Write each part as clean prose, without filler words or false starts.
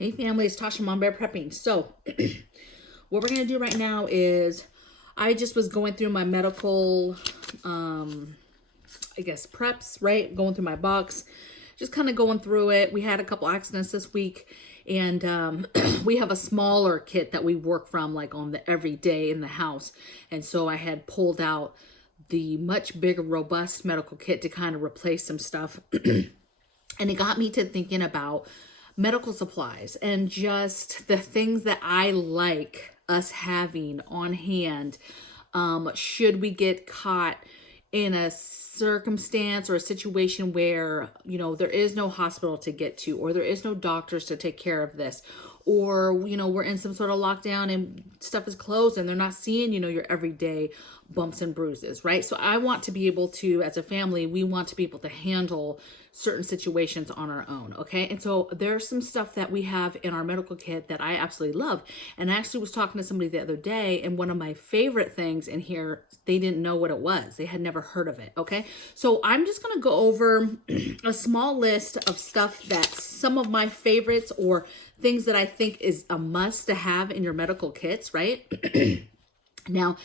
Hey family, it's Tasha MAMABEAR Prepping. So what we're going to do right now is I just was going through my medical, I guess preps, right? Going through my box, just kind of going through it. We had a couple accidents this week and we have a smaller kit that we work from like on the everyday in the house. And so I had pulled out the much bigger, robust medical kit to kind of replace some stuff. And it got me to thinking about medical supplies and just the things that I like us having on hand. Should we get caught in a circumstance or a situation where, you know, there is no hospital to get to, or there is no doctors to take care of this, or, you know, we're in some sort of lockdown and stuff is closed and they're not seeing, you know, your everyday bumps and bruises, right? So I want to be able to, as a family, we want to be able to handle certain situations on our own, okay? And so there's some stuff that we have in our medical kit that I absolutely love. And I actually was talking to somebody the other day, and one of my favorite things in here, they didn't know what it was. They had never heard of it, okay? So I'm just gonna go over a small list of stuff that's some of my favorites or things that I think is a must to have in your medical kits, right? Now,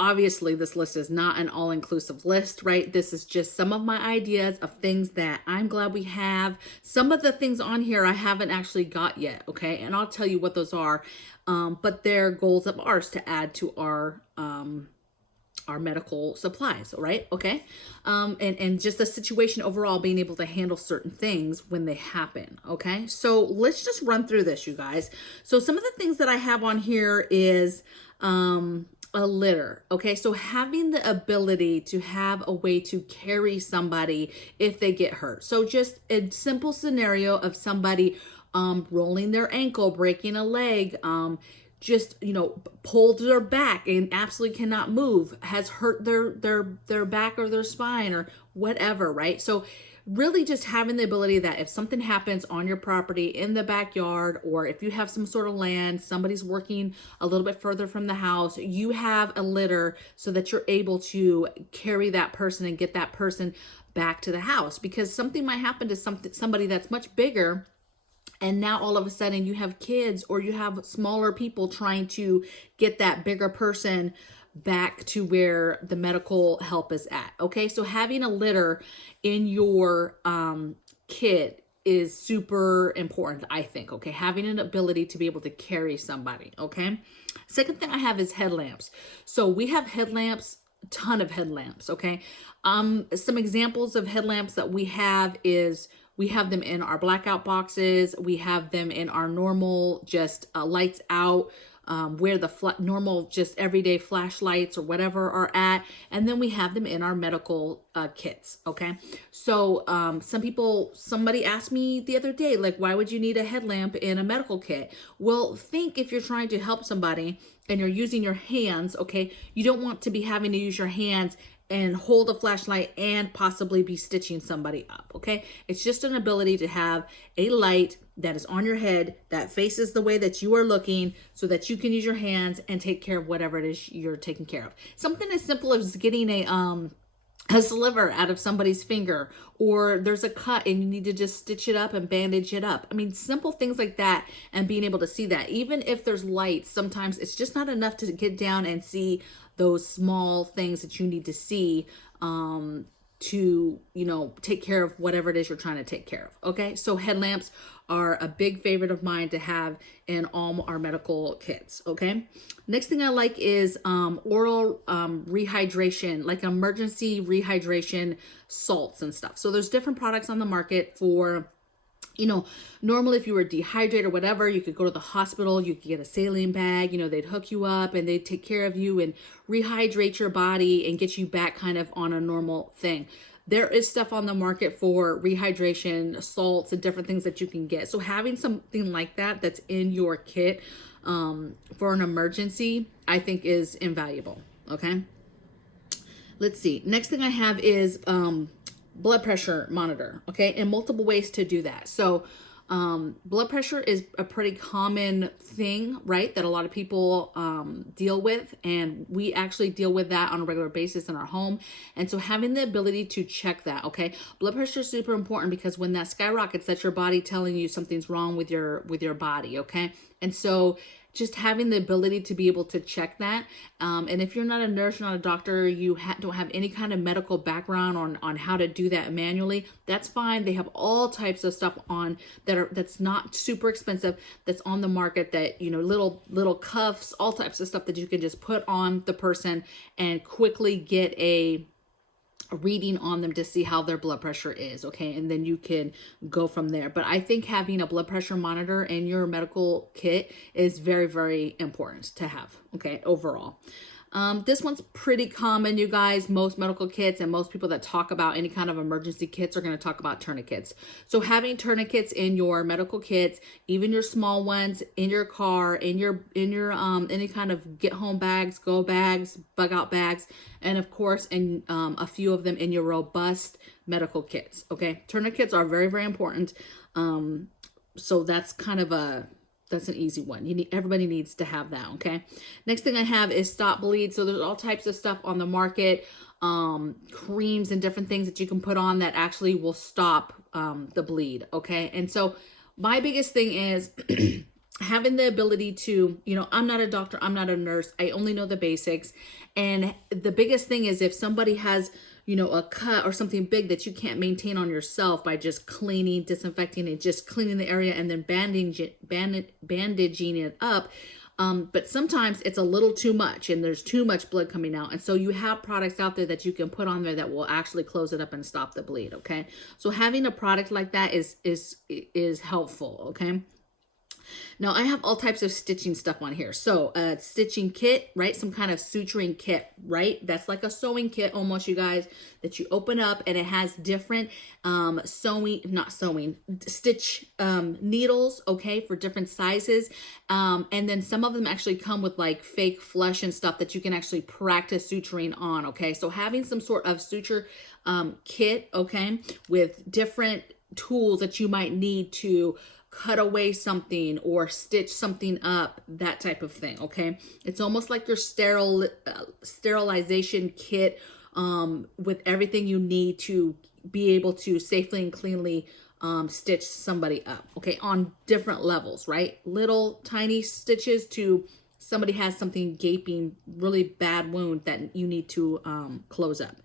obviously, this list is not an all-inclusive list, right? This is just some of my ideas of things that I'm glad we have. Some of the things on here I haven't actually got yet, okay? And I'll tell you what those are, but they're goals of ours to add to our medical supplies, right? Okay. And just the situation overall, being able to handle certain things when they happen. Okay. So let's just run through this, you guys. So some of the things that I have on here is, a litter. Okay. So having the ability to have a way to carry somebody if they get hurt. So just a simple scenario of somebody, rolling their ankle, breaking a leg, just, you know, pulled their back and absolutely cannot move, has hurt their back or their spine or whatever, right? So really just having the ability that if something happens on your property in the backyard, or if you have some sort of land, somebody's working a little bit further from the house, you have a litter so that you're able to carry that person and get that person back to the house, because something might happen to somebody that's much bigger. And now all of a sudden you have kids or you have smaller people trying to get that bigger person back to where the medical help is at. Okay. So having a litter in your kit is super important, I think. Okay. Having an ability to be able to carry somebody. Okay. Second thing I have is headlamps. So we have headlamps, a ton of headlamps. Okay. Some examples of headlamps that we have is we have them in our blackout boxes. We have them in our normal, just lights out, where the normal, just everyday flashlights or whatever are at. And then we have them in our medical kits. Okay. So somebody asked me the other day, like, why would you need a headlamp in a medical kit? Well, think if you're trying to help somebody and you're using your hands, okay, you don't want to be having to use your hands and hold a flashlight and possibly be stitching somebody up, okay? It's just an ability to have a light that is on your head that faces the way that you are looking so that you can use your hands and take care of whatever it is you're taking care of. Something as simple as getting a sliver out of somebody's finger, or there's a cut and you need to just stitch it up and bandage it up. I mean, simple things like that, and being able to see that. Even if there's lights, sometimes it's just not enough to get down and see those small things that you need to see to, you know, take care of whatever it is you're trying to take care of. Okay. So headlamps are a big favorite of mine to have in all our medical kits. Okay. Next thing I like is oral rehydration, like emergency rehydration salts and stuff. So there's different products on the market for, you know, normally if you were dehydrated or whatever, you could go to the hospital, you could get a saline bag, you know, they'd hook you up and they'd take care of you and rehydrate your body and get you back kind of on a normal thing. There is stuff on the market for rehydration, salts, and different things that you can get. So having something like that that's in your kit for an emergency, I think is invaluable. Okay. Let's see. Next thing I have is blood pressure monitor, okay, and multiple ways to do that. So Blood pressure is a pretty common thing, right? That a lot of people deal with, and we actually deal with that on a regular basis in our home. And so having the ability to check that, okay? Blood pressure is super important because when that skyrockets, that's your body telling you something's wrong with your body, okay? And so just having the ability to be able to check that. And if you're not a nurse, not a doctor, you don't have any kind of medical background on how to do that manually, that's fine. They have all types of stuff on that's not super expensive, that's on the market, that, you know, little cuffs, all types of stuff that you can just put on the person and quickly get a reading on them to see how their blood pressure is, okay? And then you can go from there. But I think having a blood pressure monitor in your medical kit is very, very important to have, okay, overall. This one's pretty common, you guys. Most medical kits and most people that talk about any kind of emergency kits are going to talk about tourniquets. So having tourniquets in your medical kits, even your small ones, in your car, in your any kind of get home bags, go bags, bug out bags, and of course in a few of them in your robust medical kits, okay? Tourniquets are very, very important. So that's kind of that's an easy one. Everybody needs to have that, okay? Next thing I have is stop bleed. So there's all types of stuff on the market, creams and different things that you can put on that actually will stop the bleed, okay? And so my biggest thing is having the ability to, you know, I'm not a doctor, I'm not a nurse, I only know the basics. And the biggest thing is if somebody has, you know, a cut or something big that you can't maintain on yourself by just cleaning, disinfecting, and just cleaning the area and then bandaging it up. But sometimes it's a little too much and there's too much blood coming out. And so you have products out there that you can put on there that will actually close it up and stop the bleed, okay? So having a product like that is helpful, okay? Now I have all types of stitching stuff on here. So a stitching kit, right? Some kind of suturing kit, right? That's like a sewing kit almost, you guys, that you open up and it has different stitch needles, okay, for different sizes. And then some of them actually come with like fake flesh and stuff that you can actually practice suturing on, okay? So having some sort of suture kit, okay, with different tools that you might need to cut away something or stitch something up, that type of thing, okay? It's almost like your sterilization kit with everything you need to be able to safely and cleanly stitch somebody up, okay? On different levels, right? Little tiny stitches to somebody has something gaping, really bad wound that you need to close up.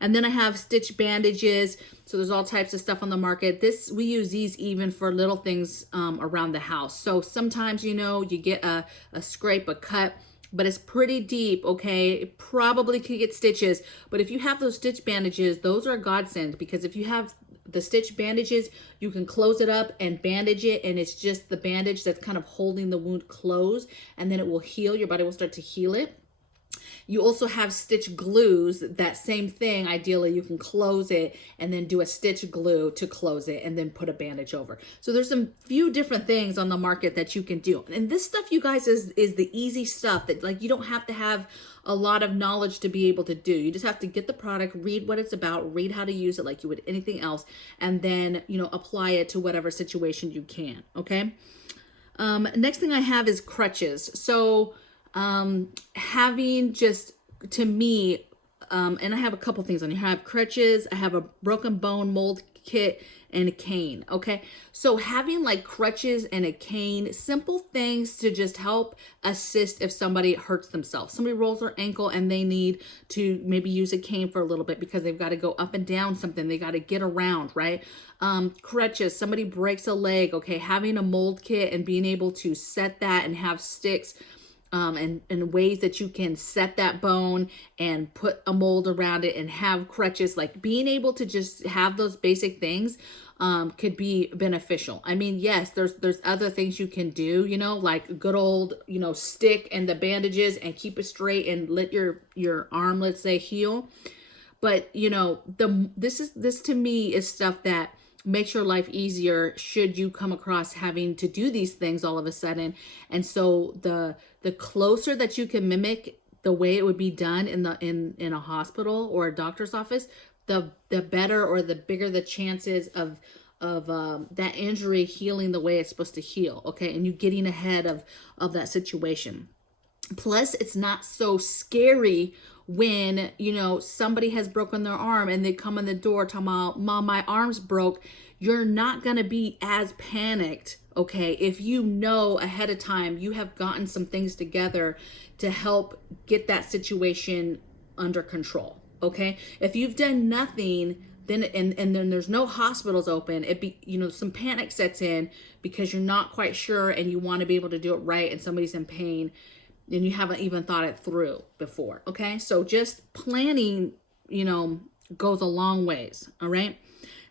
And then I have stitch bandages. So there's all types of stuff on the market. We use these even for little things around the house. So sometimes, you know, you get a scrape, a cut, but it's pretty deep, okay? It probably could get stitches. But if you have those stitch bandages, those are a godsend, because if you have the stitch bandages, you can close it up and bandage it, and it's just the bandage that's kind of holding the wound closed, and then it will heal. Your body will start to heal it. You also have stitch glues, that same thing. Ideally, you can close it and then do a stitch glue to close it and then put a bandage over. So there's some few different things on the market that you can do. And this stuff, you guys, is the easy stuff that, like, you don't have to have a lot of knowledge to be able to do. You just have to get the product, read what it's about, read how to use it like you would anything else, and then, you know, apply it to whatever situation you can, okay? Next thing I have is crutches. So having just, to me, and I have a couple things on here. I have crutches, I have a broken bone mold kit, and a cane, okay? So having like crutches and a cane, simple things to just help assist if somebody hurts themselves. Somebody rolls their ankle and they need to maybe use a cane for a little bit because they've got to go up and down something. They got to get around, right? Crutches, somebody breaks a leg, okay? Having a mold kit and being able to set that and have sticks and ways that you can set that bone and put a mold around it and have crutches, like being able to just have those basic things could be beneficial. I mean, yes, there's other things you can do, you know, like good old, you know, stick and the bandages and keep it straight and let your arm, let's say, heal. But, you know, this to me is stuff that makes your life easier should you come across having to do these things all of a sudden. And so the closer that you can mimic the way it would be done in a hospital or a doctor's office, the better or the bigger the chances of that injury healing the way it's supposed to heal, okay? And you getting ahead of that situation. Plus, it's not so scary when, you know, somebody has broken their arm and they come in the door talking about, Mom, my arm's broke. You're not going to be as panicked, okay, if you know ahead of time you have gotten some things together to help get that situation under control, okay? If you've done nothing, then and then there's no hospitals open, you know, some panic sets in because you're not quite sure and you want to be able to do it right, and somebody's in pain and you haven't even thought it through before, okay? So just planning, you know, goes a long ways, all right?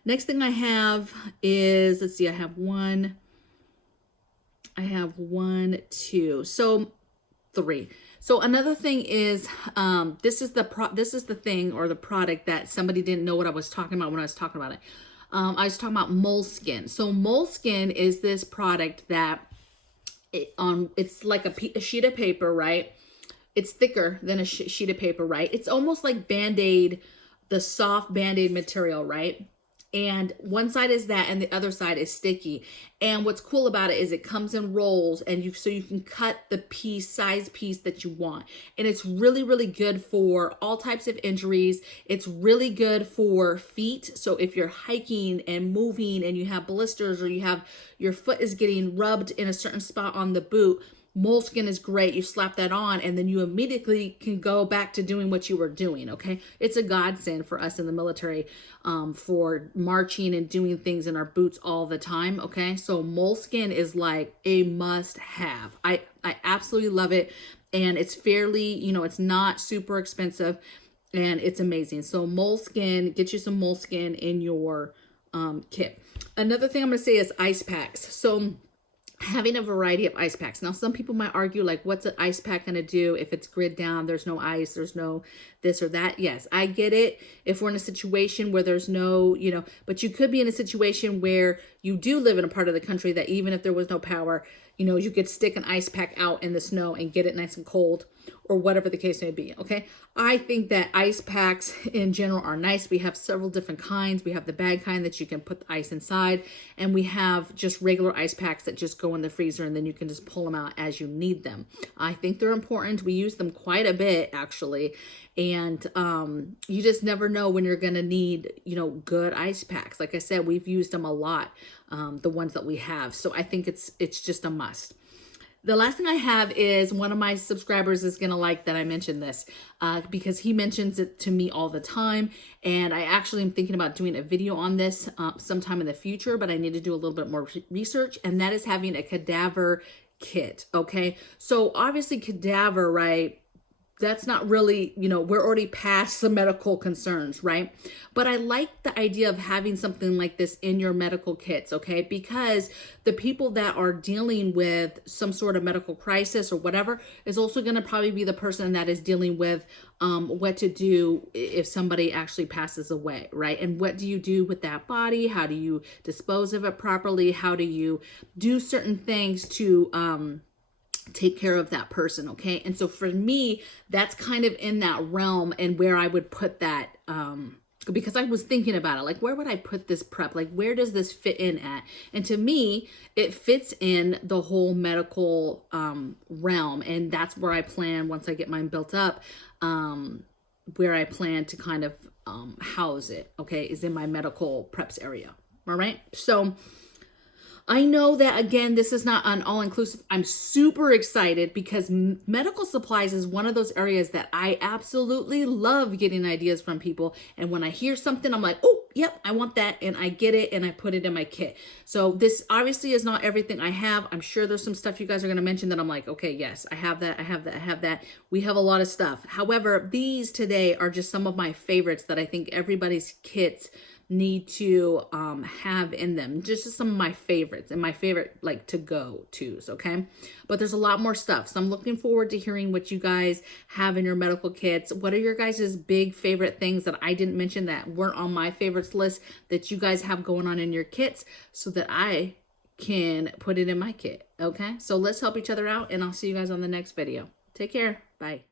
Next thing I have is, let's see, I have one, two, so 3. So another thing is, this is the thing or the product that somebody didn't know what I was talking about when I was talking about it. I was talking about moleskin. So moleskin is this product that it's like a sheet of paper, right? It's thicker than a sheet of paper, right? It's almost like Band-Aid, the soft Band-Aid material, right? And one side is that and the other side is sticky. And what's cool about it is it comes in rolls, and so you can cut the size piece that you want. And it's really, really good for all types of injuries. It's really good for feet. So if you're hiking and moving and you have blisters, or your foot is getting rubbed in a certain spot on the boot, moleskin is great. You slap that on and then you immediately can go back to doing what you were doing, okay? It's a godsend for us in the military for marching and doing things in our boots all the time, okay? So moleskin is like a must-have. I absolutely love it, and it's fairly, you know, it's not super expensive, and it's amazing. So moleskin, get you some moleskin in your kit. Another thing I'm going to say is ice packs. So having a variety of ice packs. Now, some people might argue, like, what's an ice pack going to do if it's grid down, there's no ice, there's no this or that? Yes, I get it if we're in a situation where there's no, you know, but you could be in a situation where you do live in a part of the country that even if there was no power, you know, you could stick an ice pack out in the snow and get it nice and cold, or whatever the case may be, okay? I think that ice packs in general are nice. We have several different kinds. We have the bag kind that you can put the ice inside, and we have just regular ice packs that just go in the freezer, and then you can just pull them out as you need them. I think they're important. We use them quite a bit, actually, and you just never know when you're gonna need, you know, good ice packs. Like I said, we've used them a lot, the ones that we have. So I think it's just a must. The last thing I have is, one of my subscribers is going to like that I mentioned this because he mentions it to me all the time. And I actually am thinking about doing a video on this sometime in the future, but I need to do a little bit more research. And that is having a cadaver kit. Okay. So obviously cadaver, right? That's not really, you know, we're already past the medical concerns, right? But I like the idea of having something like this in your medical kits, okay? Because the people that are dealing with some sort of medical crisis or whatever is also going to probably be the person that is dealing with what to do if somebody actually passes away, right? And what do you do with that body? How do you dispose of it properly? How do you do certain things to take care of that person, okay? And so for me, that's kind of in that realm, and where I would put that, because I was thinking about it, like, where would I put this prep? Like, where does this fit in at? And to me, it fits in the whole medical realm, and that's where I plan, once I get mine built up, where I plan to kind of house it, okay, is in my medical preps area, all right? So I know that, again, this is not an all-inclusive. I'm super excited because medical supplies is one of those areas that I absolutely love getting ideas from people. And when I hear something, I'm like, oh, yep, I want that. And I get it and I put it in my kit. So this obviously is not everything I have. I'm sure there's some stuff you guys are going to mention that I'm like, okay, yes, I have that. I have that. I have that. We have a lot of stuff. However, these today are just some of my favorites that I think everybody's kits need to have in them. Just some of my favorites and my favorite, like, to go tos, okay? But there's a lot more stuff. So I'm looking forward to hearing what you guys have in your medical kits. What are your guys' big favorite things that I didn't mention that weren't on my favorites list that you guys have going on in your kits, so that I can put it in my kit, okay? So let's help each other out, and I'll see you guys on the next video. Take care. Bye.